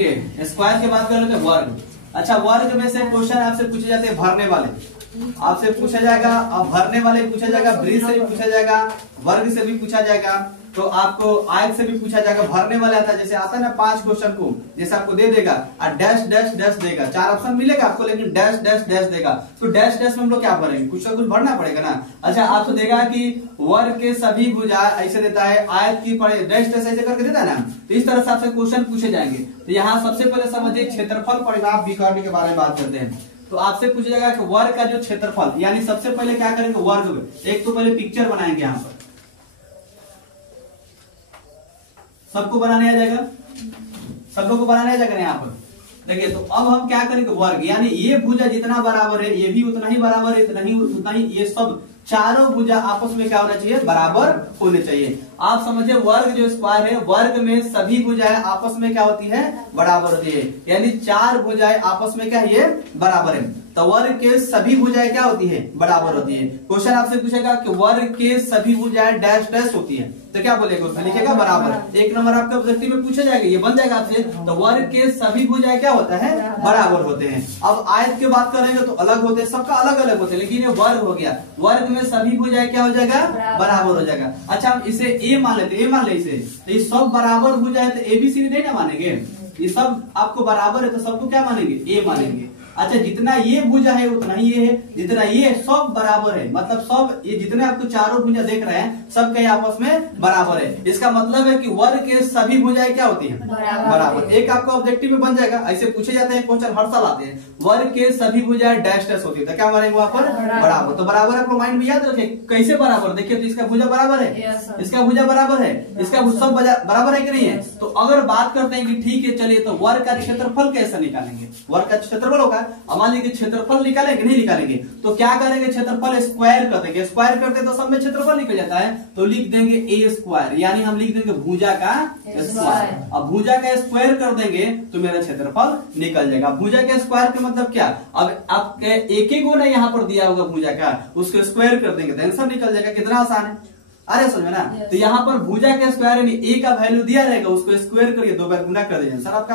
के स्क्वायर की बात कर लेते हैं वर्ग। अच्छा, वर्ग में से क्वेश्चन आपसे पूछे जाते हैं भरने वाले, आपसे पूछा जाएगा, अब भरने वाले पूछा जाएगा, ब्रिज से भी पूछा जाएगा, वर्ग से भी पूछा जाएगा, तो आपको आयत से भी पूछा जाएगा। भरने वाले आता है, जैसे आता है ना 5 क्वेश्चन को, जैसे आपको दे देगा और डैश डैश डैश देगा, 4 ऑप्शन मिलेगा आपको, लेकिन डैश डैश डैश देगा, तो डैश डैश में हम लोग क्या भरेंगे, कुछ ना कुछ भरना पड़ेगा ना। अच्छा, आपसे देगा कि वर्ग के सभी भुजा ऐसे देता है, आयत की पड़े डैश डैश ऐसे करके देता है ना, तो इस तरह से आपसे क्वेश्चन पूछे जाएंगे। तो यहाँ सबसे पहले समझिए क्षेत्रफल परिमाप विकर्ण के बारे में बात करते हैं। तो आपसे पूछा जाएगा कि वर्ग का जो क्षेत्रफल, यानी सबसे पहले क्या करेंगे वर्ग में, एक तो पहले पिक्चर बनाएंगे, यहाँ पर सबको बनाने आ जाएगा, सब लोग को बनाने आ जाएगा यहाँ पर। देखिए, तो अब हम क्या करेंगे वर्ग, यानी ये भुजा जितना बराबर है ये भी उतना ही बराबर है, उतना ही ये सब चारों भुजा आपस में क्या होना चाहिए, बराबर होने चाहिए। आप समझिए वर्ग जो स्क्वायर है, वर्ग में सभी भुजाएं आपस में क्या होती है, बराबर होती है, यानी 4 भुजाएं आपस में क्या है, ये बराबर है। तो वर्ग के सभी भुजाएं क्या होती है, बराबर होती है। क्वेश्चन आपसे पूछेगा कि वर्ग के सभी भुजाएं डैश डैश होती है, तो क्या बोलेगा, उसमें लिखेगा बराबर। 1 नंबर आपका ऑब्जेक्टिव में पूछा जाएगा, ये बन जाएगा आपसे। तो वर्ग के सभी भुजाएं क्या होता है, बराबर होते हैं। अब आयत की बात करेंगे तो अलग होते हैं, सबका अलग अलग होते हैं, लेकिन ये वर्ग हो गया, वर्ग में सभी भुजाएं क्या हो जाएगा, बराबर हो जाएगा। अच्छा, हम इसे ए मान लेते, ए मान ले इसे, तो ये सब बराबर हो जाए तो एबीसी नहीं ना मानेंगे, ये सब आपको बराबर है तो सबको क्या मानेंगे, ए मानेंगे। अच्छा, जितना ये भुजा है उतना ही ये है, जितना ये सब बराबर है, मतलब सब ये जितने आपको चारों भुजा देख रहे हैं सब के आपस में बराबर है। इसका मतलब है कि वर्ग के सभी भुजाएं क्या होती हैं, बराबर। एक आपका ऑब्जेक्टिव में बन जाएगा, ऐसे पूछे जाते हैं क्वेश्चन, हर साल आते हैं, वर्ग के सभी भुजाएं डैश डैश होती है, तो क्या मानेंगे वहां पर, बराबर। तो बराबर आपको माइंड में याद रखें, कैसे बराबर, देखिए तो इसका भुजा बराबर है, इसका भुजा बराबर है, इसका सब बराबर है कि नहीं है। तो अगर बात करते हैं कि ठीक है चलिए, तो वर्ग का क्षेत्रफल कैसे निकालेंगे, वर्ग का क्षेत्रफल होगा, मान लीजिए क्षेत्रफल निकालेंगे, नहीं निकालेंगे तो क्या करेंगे, क्षेत्रफल स्क्वायर कर देंगे, स्क्वायर करते तो सब में क्षेत्रफल निकल जाता है, तो लिख देंगे ए स्क्वायर, यानी हम लिख देंगे भुजा का स्क्वायर। अब भुजा का स्क्वायर कर देंगे तो मेरा क्षेत्रफल निकल जाएगा। भुजा के स्क्वायर का मतलब क्या, अब आपके एक ही गुना यहाँ पर दिया होगा भुजा का, उसको स्क्वायर कर देंगे तो आंसर निकल जाएगा। कितना आसान है, अरे समझ में ना। तो यहाँ पर भुजा के स्क्वायर यानी ए का वैल्यू दिया रहेगा, उसको स्क्वायर करिए, 2 बार गुना कर दीजिए, सर आपका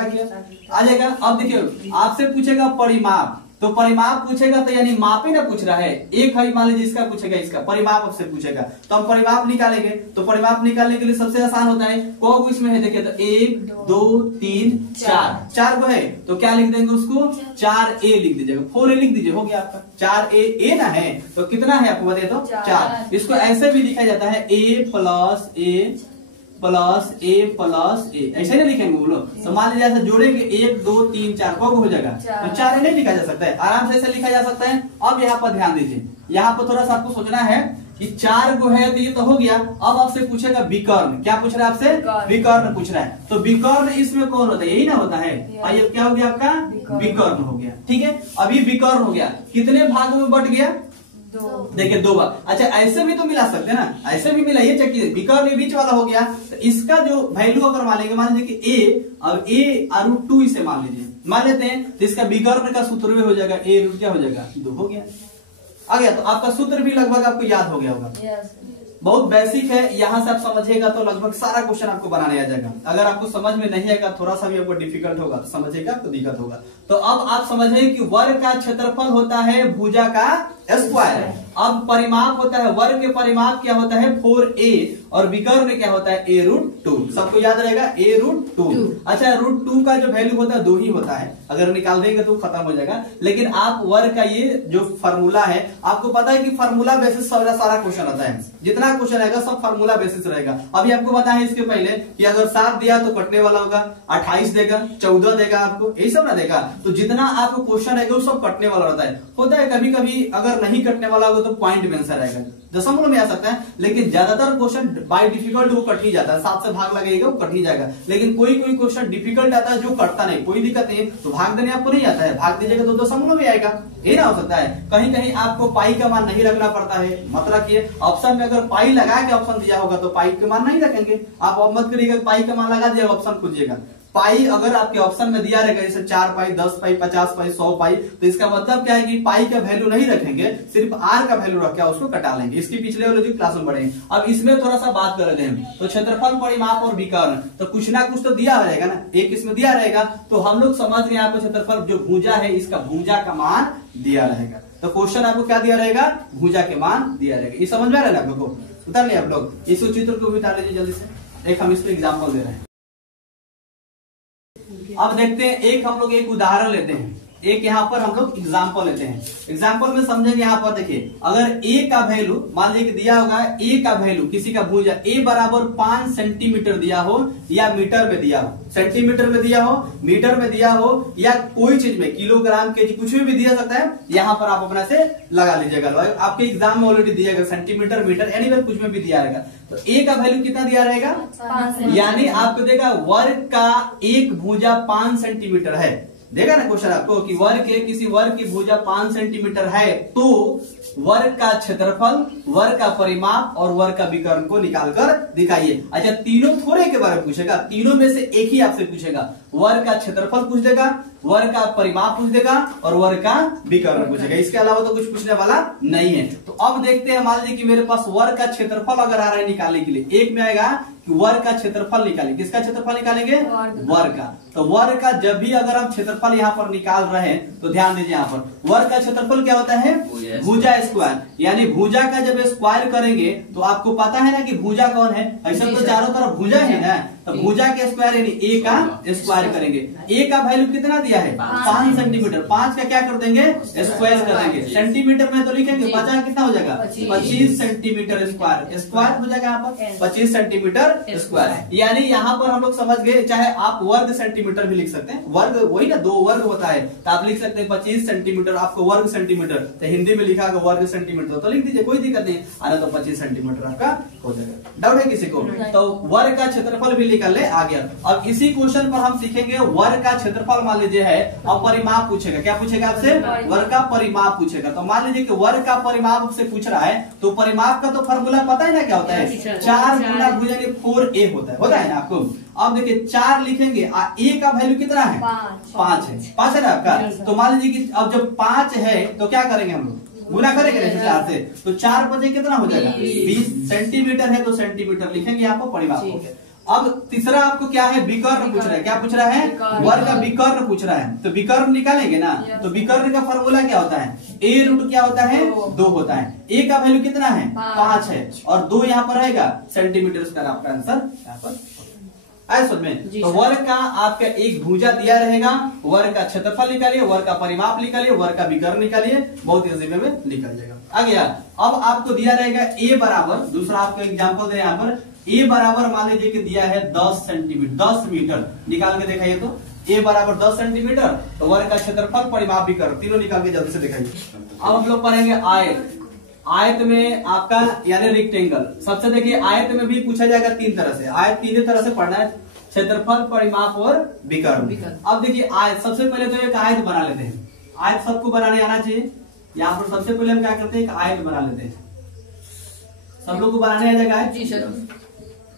आ जाएगा। अब देखिए आपसे पूछेगा परिमाप, तो परिमाप पूछेगा तो यानी मापे ना पूछ रहा है, एक है मान लीजिए, इसका पूछेगा, इसका परिमाप आपसे पूछेगा, तो हम परिमाप निकालेंगे। तो परिमाप निकालने के लिए सबसे आसान होता है, को इसमें है देखिए, तो 1 2 3 4 को है, तो क्या लिख देंगे उसको, 4a लिख दीजिएगा, 4a लिख दीजिए, हो गया आपका 4a ना है, तो कितना है आपको बताइए, तो 4। इसको ऐसे भी लिखा जाता है a plus a plus a, ऐसे नहीं लिखेंगे बोलो। तो मान लीजिए ऐसे जोड़ेंगे 1 2 3 4 को हो जाएगा, तो 4 नहीं लिखा जा सकता है, आराम से ऐसे लिखा जा सकता है। अब यहाँ पर ध्यान दीजिए, यहाँ पर थोड़ा सा आपको सोचना है कि 4 को है तो ये तो हो गया। अब आपसे पूछेगा विकर्ण, क्या पूछ रहा है आपसे, विकर्ण पूछ रहा है। तो विकर्ण इसमें कौन होता है, यही ना होता है, ये क्या हो गया आपका, विकर्ण हो गया। ठीक है, अभी विकर्ण हो गया, कितने भागों में बट गया, देखिए 2 बार। अच्छा, ऐसे भी तो मिला सकते हैं ना, ऐसे भी मिला, ये चेक कीजिए, विकर्ण बीच वाला हो गया, तो इसका जो वैल्यू अगर मान लेंगे, मान लीजिए कि a और a√2 इसे मान लीजिए, मान लेते हैं, तो इसका विकर्ण का सूत्र भी हो जाएगा, a क्या हो जाएगा, 2 हो गया, आ गया। तो आपका सूत्र भी लगभग आपको याद हो गया होगा, बहुत बेसिक है, यहाँ से आप समझिएगा तो लगभग सारा क्वेश्चन आपको बनाने आ जाएगा। अगर आपको समझ में नहीं आएगा, थोड़ा सा भी आपको डिफिकल्ट होगा तो समझिएगा आपको दिक्कत होगा। तो अब आप समझिए कि वर्ग का क्षेत्रफल होता है भुजा का स्क्वायर, अब परिमाप होता है, वर्ग के परिमाप क्या होता है 4a, और विकर्ण क्या होता है a√2, सबको याद रहेगा a√2। अच्छा, √2 का जो वैल्यू होता है 2 ही होता है, अगर निकाल देंगे तो खत्म हो जाएगा। लेकिन आप वर्ग का ये जो फार्मूला है, आपको पता है कि फार्मूला बेसिस सारा क्वेश्चन आता है, जितना क्वेश्चन आएगा सब फार्मूला बेसिस रहेगा। अभी आपको पता है इसके पहले कि अगर 7 दिया तो कटने वाला होगा, 28 देगा, 14 देगा, आपको यही सब ना देगा, तो जितना आपको क्वेश्चन आएगा वो सब कटने वाला रहता है। होता है कभी कभी अगर नहीं कटने वाला होगा तो पॉइंट में आंसर आएगा, दशमलव में आ सकता है, लेकिन ज्यादातर क्वेश्चन बाय डिफिकल्ट वो कट ही जाता है, 7 से भाग लगेगा वो कट ही जाएगा। लेकिन कोई क्वेश्चन डिफिकल्ट आता है जो कटता नहीं, कोई दिक्कत नहीं, तो भाग देने आपको नहीं आता है, भाग दीजिएगा तो दशमलव में आएगा, ये ना हो सकता है। कहीं कहीं आपको पाई का मान नहीं रखना पड़ता है, मत रखिए, ऑप्शन में अगर पाई लगा के ऑप्शन दिया होगा तो पाई का मान नहीं रखेंगे, आप मत करिएगा पाई का मान लगा दिया ऑप्शन खोजिएगा, पाई अगर आपके ऑप्शन में दिया रहेगा जैसे 4 पाई, 10 पाई, 50 पाई, 100 पाई, तो इसका मतलब क्या है कि पाई का वैल्यू नहीं रखेंगे, सिर्फ आर का वैल्यू रख के उसको कटा लेंगे। इसकी पिछले वाले क्लास में बढ़ेंगे। अब इसमें थोड़ा सा बात कर लेते हैं। तो क्षेत्रफल, परिमाप और विकर्ण, तो कुछ ना कुछ तो दिया रहेगा ना, एक इसमें दिया रहेगा, तो हम लोग समझ गए यहाँ पे क्षेत्रफल जो भुजा है इसका भुजा का मान दिया रहेगा। तो क्वेश्चन आपको क्या दिया रहेगा, भुजा के मान दिया रहेगा। ये समझ में आ रहा है आप लोग को? उतार लिया आप लोग, इस चित्र को भी उतार लीजिए जल्दी से। एक हम इसको एग्जाम्पल दे रहे हैं। अब देखते हैं, एक हम लोग एक उदाहरण लेते हैं, एक यहाँ पर हम लोग एग्जाम्पल लेते हैं। एग्जाम्पल में समझेंगे। यहाँ पर देखिए, अगर ए का वैल्यू मान लीजिए दिया होगा, ए का वैल्यू किसी का भुजा ए बराबर 5 सेंटीमीटर दिया हो या मीटर में दिया हो, सेंटीमीटर में दिया हो, मीटर में दिया हो या कोई चीज में किलोग्राम, केजी, कुछ भी दिया सकता है। यहाँ पर आप अपना से लगा लीजिएगा, आपके एग्जाम में ऑलरेडी दिया गया सेंटीमीटर, मीटर, एनीवेयर कुछ में भी दिया रहेगा। तो ए का वैल्यू कितना दिया रहेगा, 5, यानी आपको देगा वर्ग का एक भुजा 5 सेंटीमीटर है। देगा ना क्वेश्चन आपको कि वर्ग के किसी वर्ग की भुजा 5 सेंटीमीटर है, तो वर्ग का क्षेत्रफल, वर्ग का परिमाप और वर्ग का विकर्ण को निकालकर दिखाइए। अच्छा, तीनों थोड़े के बारे में पूछेगा, तीनों में से एक ही आपसे पूछेगा। वर्ग का क्षेत्रफल पूछ देगा, वर्ग का परिमाप पूछ देगा और वर्ग का विकर्ण पूछेगा। इसके अलावा तो कुछ पूछने वाला नहीं है। तो अब देखते हैं, मान लीजिए कि मेरे पास वर्ग का क्षेत्रफल अगर आ रहा है निकालने के लिए, एक में आएगा कि वर्ग का क्षेत्रफल निकालेंगे। किसका क्षेत्रफल निकालेंगे, वर्ग का। तो वर्ग का जब भी अगर हम क्षेत्रफल यहाँ पर निकाल रहे हैं तो ध्यान दीजिए, यहाँ पर वर्ग का क्षेत्रफल क्या होता है, भुजा स्क्वायर। यानी भुजा का जब स्क्वायर करेंगे तो आपको पता है ना कि भुजा कौन है, ऐसा तो चारों तरफ भुजा है ना, तो भुजा के स्क्वायर यानी ए का स्क्वायर करेंगे। ए का वैल्यू कितना दिया है, 5 सेंटीमीटर। 5 का क्या कर देंगे, स्क्वायर कर देंगे। सेंटीमीटर में तो लिखेंगे, 50 कितना हो जाएगा, 25 सेंटीमीटर स्क्वायर। स्क्वायर हो जाएगा यहाँ पर 25 सेंटीमीटर स्क्वायर। यानी यहाँ पर हम लोग समझ गए, चाहे आप वर्ग सेंटीमीटर भी लिख सकते हैं, वर्ग वही ना, 2 वर्ग होता है, तो आप लिख सकते हैं 25 सेंटीमीटर, आपको वर्ग सेंटीमीटर, तो हिंदी में लिखा वर्ग सेंटीमीटर तो लिख दीजिए, कोई दिक्कत नहीं, आना तो 25 सेंटीमीटर आपका हो जाएगा। डाउट है किसी को? तो वर्ग का क्षेत्रफल भी निकाल ले, आ गया। अब इसी क्वेश्चन पर हम सीखेंगे वर्ग का क्षेत्रफल मान लीजिए है, अब परिमाप पूछेगा। क्या पूछेगा आपसे, वर्ग का परिमाप पूछेगा। तो मान लीजिए कि वर्ग का परिमाप आपसे पूछ रहा है, तो परिमाप का तो फॉर्मूला पता है ना क्या होता है, 4 गुना भुजा 4a होता है ना आपको। अब देखिए 4 लिखेंगे, ए का वैल्यू कितना है, 5 है, 5 है ना आपका। तो मान लीजिए कि अब जब 5 है तो क्या करेंगे हम लोग, गुना करेंगे 4 से, तो 4 बजे कितना हो जाएगा, 20 सेंटीमीटर है तो सेंटीमीटर लिखेंगे यहाँ पर, परिमाप हो गया। अब तीसरा आपको क्या है, विकर्ण पूछ रहा है। क्या पूछ रहा है, वर्ग का विकर्ण पूछ रहा है। तो विकर्ण निकालेंगे ना, तो विकर्ण का फॉर्मूला क्या होता है, ए रूट क्या होता है, 2 होता है। ए का वैल्यू कितना है, 5 है, और 2 यहाँ पर रहेगा सेंटीमीटर स्क्वायर। आपका आंसर यहाँ पर आया समझ में। तो वर्ग का आपका एक भुजा दिया रहेगा, वर्ग का क्षेत्रफल निकालिए, वर्ग का परिमाप निकालिए, वर्ग का विकर्ण निकालिए, बहुत इजी में निकल जाएगा। आ गया। अब आपको दिया रहेगा ए बराबर, दूसरा आपको एग्जाम्पल दे यहाँ पर, ए बराबर मान लीजिए कि दिया है 10 सेंटीमीटर, 10 मीटर, निकाल के दिखाइए। तो ए बराबर 10 सेंटीमीटर, तो वर्ग का क्षेत्रफल, परिमाप, विकर्ण तीनों निकाल के जल्दी से दिखाइए। अब हम लोग पढ़ेंगे आयत। आयत में आपका यानी रेक्टेंगल। सबसे देखिए आयत में भी पूछा जाएगा 3 तरह से, आयत 3 तरह से पढ़ना है, क्षेत्रफल, परिमाप और विकर्ण। अब देखिए आयत, सबसे पहले तो एक आयत बना लेते हैं। आयत सबको बनाने आना चाहिए। यहाँ पर सबसे पहले हम क्या करते हैं, एक आयत बना लेते हैं। सब लोग को बनाने आ जाएगा आयत।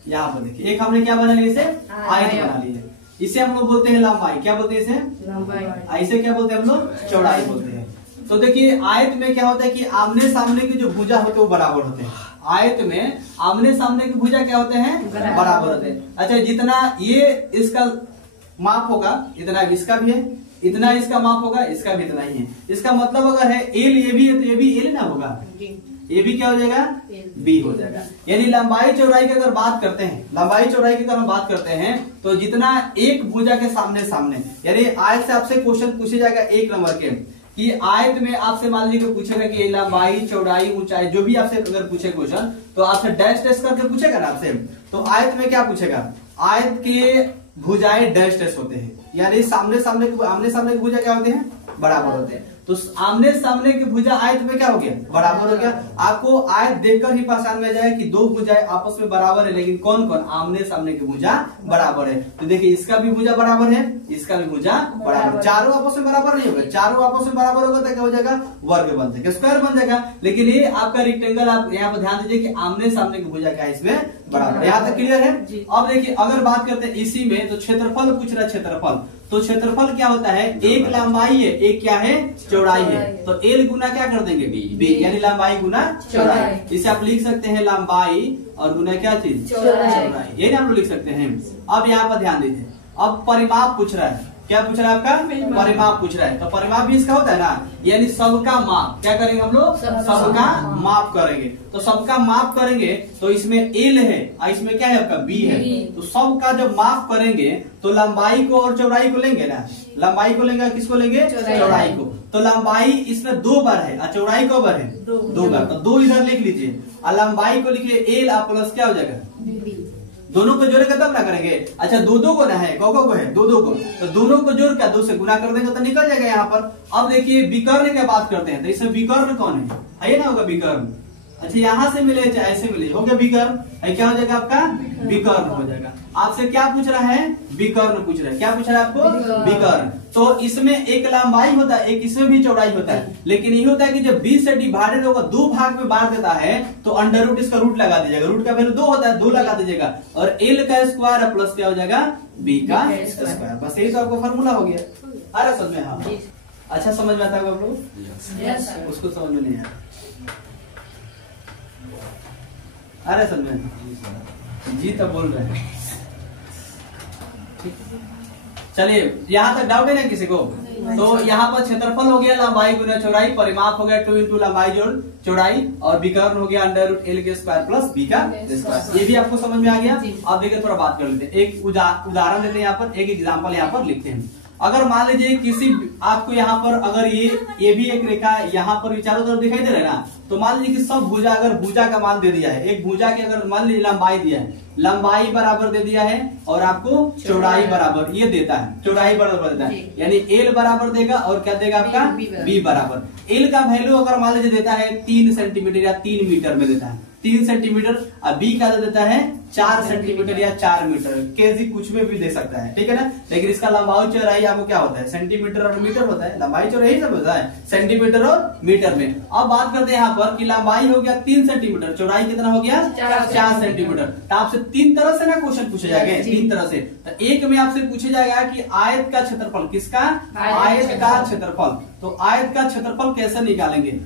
यहाँ पर देखिए एक हमने क्या बना लिया, इसे आयत बना लिया। इसे हम लोग बोलते हैं लंबाई। क्या बोलते हैं इसे, लंबाई। इसे क्या बोलते हैं हम लोग, चौड़ाई बोलते हैं। तो देखिए आयत में क्या होता है कि आमने सामने की जो भुजा होते हैं वो बराबर होते हैं। आयत में आमने सामने की भुजा क्या होते हैं, बराबर होते हैं। अच्छा, जितना ये इसका माप होगा इतना इसका भी है, इतना इसका माप होगा, इसका भी इतना ही है। इसका मतलब अगर है एल ए बी है तो ए बी एल ना होगा, ए बी क्या हो जाएगा, बी हो जाएगा। यानी लंबाई चौड़ाई की अगर बात करते हैं, लंबाई चौड़ाई की अगर हम बात करते हैं तो जितना एक भुजा के सामने सामने, यानी आयत से आपसे क्वेश्चन पूछे जाएगा 1 नंबर के कि आयत में आपसे मान लीजिए पूछेगा कि लंबाई चौड़ाई ऊंचाई जो भी आपसे अगर पूछे क्वेश्चन, तो आपसे डैश डैश करके पूछेगा ना आपसे। तो आयत में क्या पूछेगा, आयत के भुजाएं डैश डैश होते हैं, यानी आमने सामने की भुजा क्या होते हैं, बराबर होते हैं। तो आमने सामने की भुजा आयत में क्या हो गया, बराबर हो गया। आपको आयत देखकर ही पहचान में जाए कि दो भुजाएं आपस में बराबर है, लेकिन कौन कौन, आमने सामने की भुजा बराबर है। तो देखिए इसका भी भुजा बराबर है, इसका भी भुजा बराबर, चारों आपस में बराबर नहीं होगा, चारों आपस में बराबर होगा तो क्या हो जाएगा, वर्ग बन जाएगा, स्क्वायर बन जाएगा। लेकिन ये आपका रेक्टेंगल, आप यहाँ पर ध्यान दीजिए कि आमने सामने की भुजा क्या है, इसमें बराबर। यहाँ तक क्लियर है। अब देखिए अगर बात करते हैं इसी में, तो क्षेत्रफल पूछ रहा है, क्षेत्रफल। तो क्षेत्रफल क्या होता है, एक लंबाई है, एक क्या है, चौड़ाई है। तो एल गुना क्या कर देंगे, बी, यानी लंबाई गुना चौड़ाई। इसे आप लिख सकते हैं लंबाई और गुना क्या चीज, चौड़ाई, यही हम लोग लिख सकते हैं। अब यहाँ पर ध्यान दीजिए, अब परिमाप पूछ रहा है, क्या पूछ रहा है आपका, परिमाप पूछ रहा है। तो परिमाप भी इसका होता है ना, यानी सबका माप क्या करेंगे हम लोग, सबका माप करेंगे। तो सबका माप करेंगे तो इसमें एल है और इसमें क्या है आपका, बी है। तो सबका जब माप करेंगे तो लंबाई को और चौड़ाई को लेंगे ना, लंबाई को लेंगे, किसको लेंगे, चौड़ाई को। तो लंबाई इसमें 2 बार है और चौड़ाई को बार है, 2 बार। तो 2 इधर लिख लीजिए और लंबाई को लिखिए एल और प्लस क्या हो जाएगा, दोनों को जोड़ेगा तब ना करेंगे। अच्छा दो को ना है, को है, दो को, तो दोनों को जोड़ क्या 2 से गुना कर देंगे तो निकल जाएगा यहाँ पर। अब देखिए विकर्ण की बात करते हैं, तो इसमें विकर्ण कौन है ना, होगा विकर्ण। अच्छा यहाँ से मिले चाहे ऐसे मिले, हो गया विकर्ण, क्या हो जाएगा आपका, विकर्ण हो जाएगा। आपसे क्या पूछ रहा है, विकर्ण पूछ रहा है, क्या पूछ रहा है आपको, विकर्ण। तो इसमें एक लंबाई होता है, एक इसमें भी चौड़ाई होता है, लेकिन ये होता है कि जब 20 से डिवाइडेड होगा, 2 भाग में बांट देता है, तो अंडर रूट इसका रूट लगा दीजिएगा, रूट का वैल्यू 2 होता है, 2 लगा दीजिएगा, और एल का स्क्वायर प्लस क्या हो जाएगा, बी का स्क्वायर। बस यही तो आपको फॉर्मूला हो गया। अरे समझ में, हाँ अच्छा समझ में आता है आप लोग, उसको समझ में नहीं आया, अरे समझे जी तब बोल रहे हैं। चलिए यहाँ तक डाउट है ना किसी को। तो यहाँ पर क्षेत्रफल हो गया लंबाई गुना चौड़ाई, परिमाप हो गया 2 इंटू लंबाई जोड़ चौड़ाई, और विकर्ण हो गया अंडर रूट एल के स्क्वायर प्लस बी का स्क्वायर। ये भी आपको समझ में आ गया। अब देखिए थोड़ा बात कर लेते हैं, एक उदाहरण देते हैं, यहाँ पर एक एग्जाम्पल यहाँ पर लिखते हैं। अगर मान लीजिए किसी आपको यहाँ पर अगर ये भी एक रेखा यहाँ पर चारों तरफ दिखाई दे रहा है ना, तो मान लीजिए कि सब भुजा, अगर भुजा का मान दे दिया है, एक भुजा की अगर मान लीजिए लंबाई दिया है, लंबाई बराबर दे दिया है और आपको चौड़ाई बराबर ये देता है, चौड़ाई बराबर देता है, यानी एल बराबर देगा और क्या देगा आपका, बी बराबर। एल का वैल्यू अगर मान लीजिए देता है 3 सेंटीमीटर या 3 मीटर में देता है, 3 सेंटीमीटर, और बी का दे देता है 4 सेंटीमीटर या 4 मीटर, केजी कुछ में भी दे सकता है, ठीक है ना। लेकिन इसका लंबाई चौड़ाई आपको क्या होता है, सेंटीमीटर और मीटर होता है, लंबाई चौड़ाई सब होता है सेंटीमीटर और मीटर में। अब बात करते हैं यहाँ पर कि लंबाई हो गया 3 सेंटीमीटर, चौड़ाई कितना हो गया 4 सेंटीमीटर। तो आपसे 3 तरह से ना क्वेश्चन पूछे जाएंगे, 3 तरह से। तो एक में आपसे पूछे जाएगा कि आयत का क्षेत्रफल, किसका, आयत का क्षेत्रफल। तो आयत का क्षेत्रफल कैसे निकालेंगे,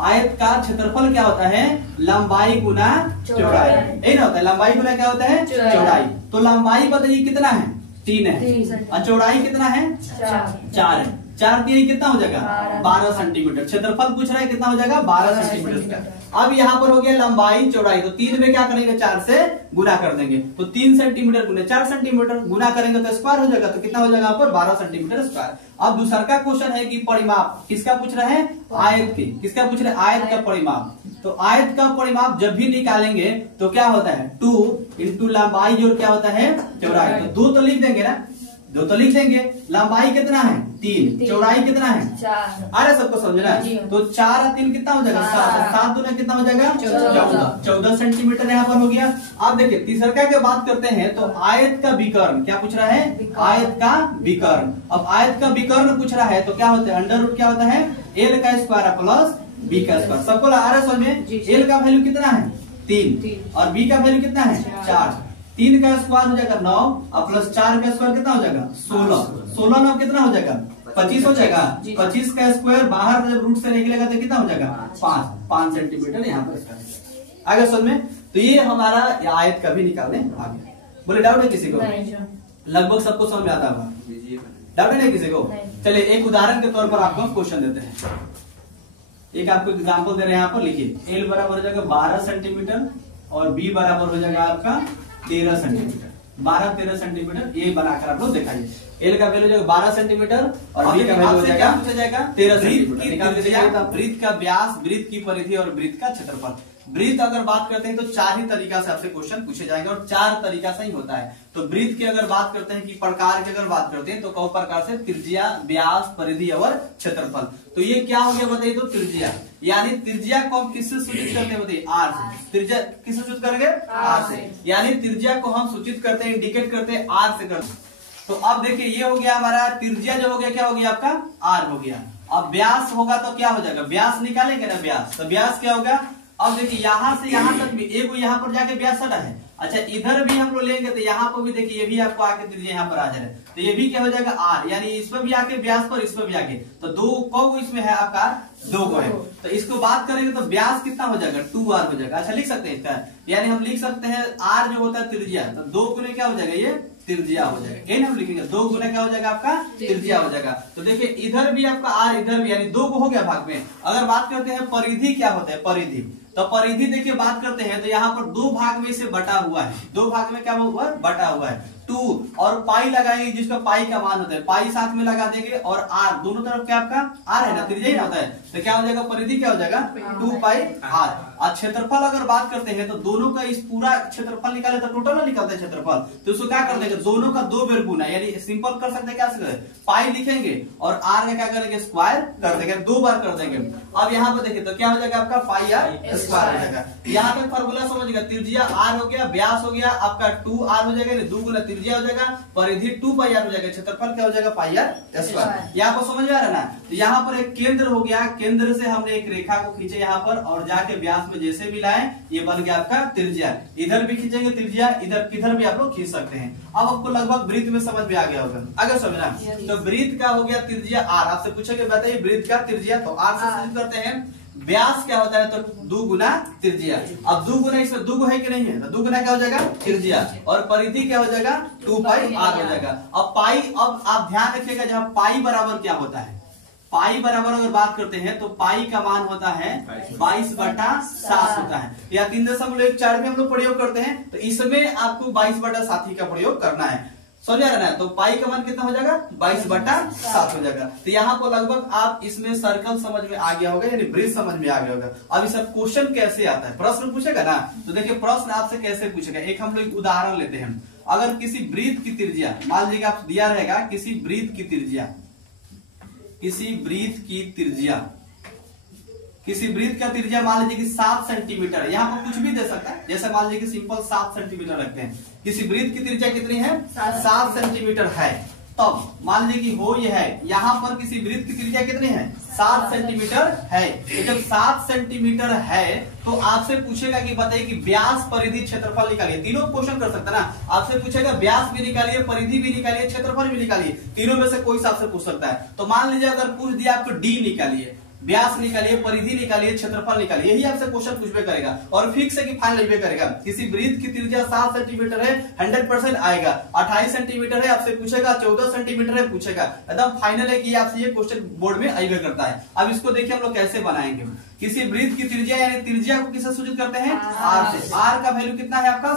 आयत का क्षेत्रफल क्या होता है, लंबाई गुना चौड़ाई, यही ना होता है, लंबाई गुना क्या होता है, चौड़ाई। तो लंबाई बताइए कितना है, 3 है, और चौड़ाई कितना है, 4 है। 4 3 कितना हो जाएगा, 12 सेंटीमीटर। क्षेत्रफल पूछ रहा है कितना हो जाएगा, 12 सेंटीमीटर। अब यहाँ पर हो गया लंबाई चौड़ाई, तो 3 में क्या करेंगे, 4 से गुना कर देंगे, तो 3 सेंटीमीटर गुना 4 सेंटीमीटर, गुना करेंगे तो स्क्वायर हो जाएगा, तो कितना हो जाएगा यहाँ पर 12 सेंटीमीटर स्क्वायर। अब दूसरा का क्वेश्चन है कि परिमाप किसका पूछ रहा है, आयत के, किसका पूछ रहे हैं, आयत का परिमाप। तो आयत का परिमाप जब भी निकालेंगे तो क्या होता है, 2 इंटू लंबाई जोड़ क्या होता है, चौड़ाई। तो 2 तो लिख देंगे ना, 2 तो लिख देंगे। लंबाई कितना है, 3, चौड़ाई कितना है, 4। अरे सबको समझना है। तो 4 और 3 कितना हो जाएगा, 7, 7 दूना कितना हो जाएगा, 14 सेंटीमीटर यहाँ पर हो गया। अब देखिए तीसरा की बात करते हैं, तो आयत का विकर्ण, क्या पूछ रहा है, आयत का विकर्ण। अब आयत का विकर्ण पूछ रहा है तो क्या होता है, अंडर रूट क्या होता है, एल का स्क्वायर प्लस बी का स्क्वायर। सबको आ रहा है समझ में। एल का वैल्यू कितना है, 3, और बी का वैल्यू कितना है, 4। 3 का स्क्वायर हो जाएगा 9, और प्लस 4 का स्क्वायर कितना हो जाएगा, 16। 16 9 कितना हो जाएगा, 25 हो जाएगा। 25 का स्क्वायर बाहर जब रूट से निकलेगा तो कितना हो जाएगा, 5 सेंटीमीटर यहाँ पर। आगे समझ में। तो ये हमारा आयत का भी निकालने आ गया। बोले डाउट है किसी को, लगभग सबको समझ में आता होगा, डाउट है किसी को। चलिए एक उदाहरण के तौर पर आपको क्वेश्चन देते हैं। एक आपको एग्जाम्पल दे रहे हैं, यहाँ पर लिखिए एल बराबर हो जाएगा 12 सेंटीमीटर और बी बराबर हो जाएगा आपका 13 सेंटीमीटर। 12 13 सेंटीमीटर ये बनाकर आप लोग दिखाइए। एल का वैल्यू हो जाएगा 12 सेंटीमीटर और बी का वैल्यू हो जाएगा पूछा जाएगा 13 सेंटीमीटर। वृत्त का व्यास, वृत्त की परिधि और वृत्त का क्षेत्रफल। वृत्त अगर बात करते हैं तो 4 ही तरीका से आपसे क्वेश्चन पूछे जाएंगे और 4 तरीका से ही होता है। तो वृत्त की अगर बात करते हैं कि प्रकार की अगर बात करते हैं तो कई प्रकार से त्रिज्या, व्यास, परिधि और क्षेत्रफल। तो ये क्या हो गया बताइए, तो त्रिज्या, यानी त्रिज्या को हम किससे सूचित करते हैं बताइए, आर से। त्रिज्या किससे सूचित करेंगे, आर से, यानी त्रिज्या को हम सूचित करते हैं, इंडिकेट करते हैं आर से करते हैं। तो अब देखिए ये हो गया हमारा त्रिज्या, जो हो गया क्या हो गया आपका, आर हो गया। अब व्यास होगा तो क्या हो जाएगा, व्यास निकालेंगे ना व्यास, तो व्यास क्या होगा, अब देखिए यहां से यहां तक भी एक यहाँ पर जाके व्यास सटा है। अच्छा इधर भी हम लोग लेंगे तो यहाँ पर भी देखिए ये भी आपको आके त्रिज्या यहाँ पर आ जाए, तो ये भी क्या हो जाएगा आर, यानी इसमें भी आके व्यास पर, इसमें भी आके, तो 2 को इसमें है आपका 2 को है। तो इसको बात करेंगे तो व्यास कितना हो जाएगा, 2r हो जाएगा। अच्छा लिख सकते हैं इसका, यानी हम लिख सकते हैं आर जो होता है त्रिज्या, तो 2 गुने क्या हो जाएगा, ये त्रिज्या हो जाएगा। यही हम लिखेंगे 2 गुना क्या हो जाएगा आपका, त्रिज्या हो जाएगा। तो देखिए इधर भी आपका आर, इधर भी, यानी 2 को हो गया भाग में। अगर बात करते हैं परिधि क्या होता है, परिधि, तो परिधि देखिए बात करते हैं तो यहाँ पर 2 भाग में से बटा हुआ है, 2 भाग में क्या हुआ है, बटा हुआ है। 2 और पाई लगाएंगे, जिसका पाई का मान होता है, पाई साथ में लगा देंगे और आर दोनों तरफ क्या आपका आर है ना, त्रिज्या ही होता है, तो क्या हो जाएगा, परिधि क्या हो जाएगा 2 पाई आर। और क्षेत्रफल अगर बात करते हैं तो दोनों का इस पूरा क्षेत्रफल निकाले तो टोटल ना निकलता है क्षेत्रफल, तो उसको क्या कर देंगे, दोनों का 2 बार गुना, यानी सिंपल कर सकते हैं, क्या सकते हैं, पाई लिखेंगे और आर का क्या करेंगे, स्क्वायर कर देंगे, 2 बार कर देंगे। अब यहाँ पर देखिए तो क्या हो जाएगा आपका पाई आर स्क्वायर हो जाएगा। यहाँ तक फॉर्मूला समझिएगा, त्रिज्या आर हो गया, व्यास हो गया आपका 2r हो जाएगा, 2 गुना त्रिज्या हो जाएगा, परिधि 2 पाई आर हो जाएगा, क्षेत्रफल क्या हो जाएगा, पाई आर स्क्वायर। यहाँ पर समझ में आ रहा है ना। तो यहाँ पर एक केंद्र हो गया, केंद्र से हमने एक रेखा को खींचे यहाँ पर और जाके व्यास में जैसे मिलाएं, ये बन गया आपका त्रिज्या। इधर भी खींचेंगे त्रिज्या, इधर किधर भी आप लोग खींच सकते हैं। अब आपको लगभग वृत्त में समझ में आ गया होगा, अगर समझना। तो वृत्त का हो गया त्रिज्या आर, आपसे पूछेंगे बताइए वृत्त का त्रिज्या, तो आर से सूचित करते हैं। व्यास क्या होता है, तो 2 गुना त्रिज्या। अब 2 गुना, इसमें 2 है कि नहीं है, तो 2 गुना क्या हो जाएगा, त्रिज्या, और परिधि क्या हो जाएगा, 2 पाई आर हो जाएगा। अब पाई, अब आप ध्यान रखिएगा जहां पाई बराबर क्या होता है, पाई बराबर अगर बात करते हैं तो पाई का मान होता है 22/7 होता है, या 3.4 में हम लोग प्रयोग करते हैं, तो इसमें आपको 22/7 ही का प्रयोग करना है, समझ आ रहा है। तो पाई का मान कितना हो जाएगा, 22/7 हो जाएगा। तो यहाँ को लगभग आप इसमें सर्कल समझ में आ गया होगा, यानी वृत्त समझ में आ गया होगा। अब इस क्वेश्चन कैसे आता है, प्रश्न पूछेगा ना, तो देखिए प्रश्न आपसे कैसे पूछेगा। एक हम लोग उदाहरण लेते हैं, अगर किसी वृत्त की त्रिज्या, मान लीजिए आप दिया रहेगा किसी वृत्त की त्रिज्या, किसी वृत्त की त्रिज्या, किसी वृत्त का त्रिज्या मान लीजिए कि 7 सेंटीमीटर, यहाँ पर कुछ भी दे सकता है, जैसे मान लीजिए कि सिंपल 7 सेंटीमीटर रखते हैं। किसी वृत्त की त्रिज्या कितनी है, 7 सेंटीमीटर है, तब मान लीजिए कि हो ये है, यहाँ पर किसी वृत्त की त्रिज्या कितनी है, 7 सेंटीमीटर है। तो जब 7 सेंटीमीटर है तो आपसे पूछेगा कि बताइए कि व्यास, परिधि, क्षेत्रफल निकालिए। तीनों क्वेश्चन कर सकता है ना, आपसे पूछेगा व्यास भी निकालिए, परिधि भी निकालिए, क्षेत्रफल भी निकालिए, तीनों में से कोई सा आपसे पूछ सकता है। तो मान लीजिए अगर पूछ दिया आपको डी निकालिए, व्यास निकालिए, परिधि निकालिए, क्षेत्रफल निकालिए, यही आपसे क्वेश्चन पूछबे करेगा और फिक्स है कि फाइनल लिखबे करेगा। किसी वृत्त की त्रिज्या 7 सेंटीमीटर है, 100% आएगा। 28 सेंटीमीटर है आपसे पूछेगा, 14 सेंटीमीटर है पूछेगा, एकदम फाइनल है कि आपसे ये क्वेश्चन बोर्ड में आएगा करता है। अब इसको देखिए हम लोग कैसे बनाएंगे। किसी वृत्त की त्रिज्या, यानी त्रिज्या को किससे सूचित करते हैं, आर से। आर का वैल्यू कितना है आपका,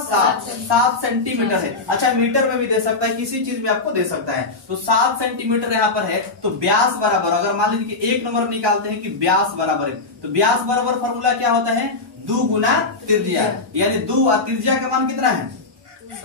7 सेंटीमीटर है। अच्छा मीटर में भी दे सकता है, किसी चीज में आपको दे सकता है। तो 7 सेंटीमीटर यहाँ पर है, तो व्यास बराबर, अगर मान लीजिए कि 1 नंबर निकालते हैं कि व्यास बराबर है, तो व्यास बराबर फॉर्मूला क्या होता है, 2 गुना त्रिज्या, यानी 2 और त्रिज्या का मान कितना है,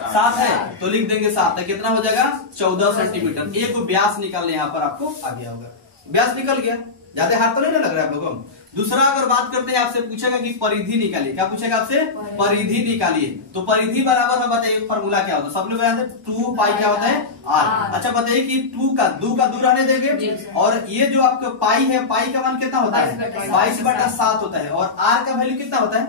7 है, तो लिख देंगे 7 है, कितना हो जाएगा 14 सेंटीमीटर। एक व्यास निकालने यहाँ पर आपको आ गया होगा, व्यास निकल गया, ज्यादा हाथ तो नहीं ना लग रहा है आप लोगों को। दूसरा अगर बात करते हैं, आपसे पूछेगा कि परिधि निकालिए, क्या पूछेगा आपसे, परिधि निकालिए। तो परिधि बराबर है, बताइए फॉर्मूला क्या होता है, सब लोग बताते हैं 2 पाई क्या होता है, आर। अच्छा बताइए कि 2 का 2 रहने देंगे, और ये जो आपका पाई है, पाई का मान कितना होता है, 22/7 होता है, और आर का वैल्यू कितना होता है,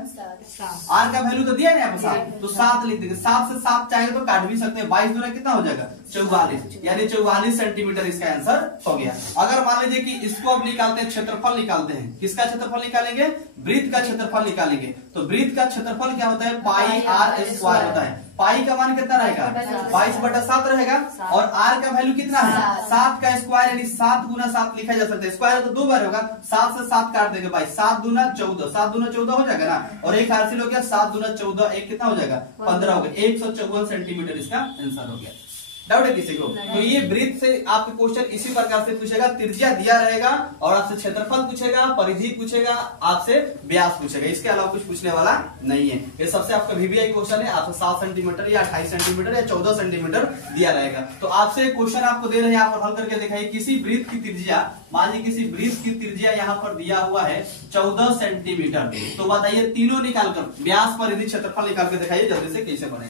आर का वैल्यू तो दिया है यहाँ पे 7, तो 7 लिख देंगे। 7 से 7 चाहे तो काट भी सकते हैं, 22 दूना कितना हो जाएगा 44, यानी 44 सेंटीमीटर इसका आंसर हो गया। अगर मान लीजिए कि इसको अब निकालते हैं, क्षेत्रफल निकालते हैं, किसका क्षेत्रफल निकालेंगे, वृत्त का क्षेत्रफल निकालेंगे। तो वृत्त का क्षेत्रफल क्या होता है, पाई आर स्क्वायर होता है। पाई का मान कितना रहेगा, 22/7 रहेगा, और आर का वैल्यू कितना है, 7 का स्क्वायर, यानी 7 गुना 7 लिखा जा सकता है। स्क्वायर तो 2 बार होगा, 7 से 7 काट देंगे भाई, 7 दूना 14, 7 दूना 14 हो जाएगा ना, और एक हासिल हो गया, 7 दूना 14, एक कितना हो जाएगा 15 हो गया, 154 सेंटीमीटर इसका आंसर हो गया। डाउट है किसी को? तो ये वृत्त से आपके क्वेश्चन इसी प्रकार से पूछेगा, त्रिज्या दिया रहेगा और आपसे क्षेत्रफल पूछेगा, परिधि पूछेगा, आपसे व्यास पूछेगा, इसके अलावा कुछ पूछने वाला नहीं है। ये सबसे आपका VBI क्वेश्चन है, आपसे 7 सेंटीमीटर या 28 सेंटीमीटर या 14 सेंटीमीटर दिया रहेगा। तो आपसे क्वेश्चन आपको दे रहे हैं, आप हल करके दिखाइए किसी वृत्त की त्रिज्या, मान लीजिए किसी वृत्त की त्रिज्या यहाँ पर दिया हुआ है 14 सेंटीमीटर, तो बताइए तीनों निकालकर व्यास, परिधि, क्षेत्रफल निकाल के दिखाइए जल्दी से कैसे बने।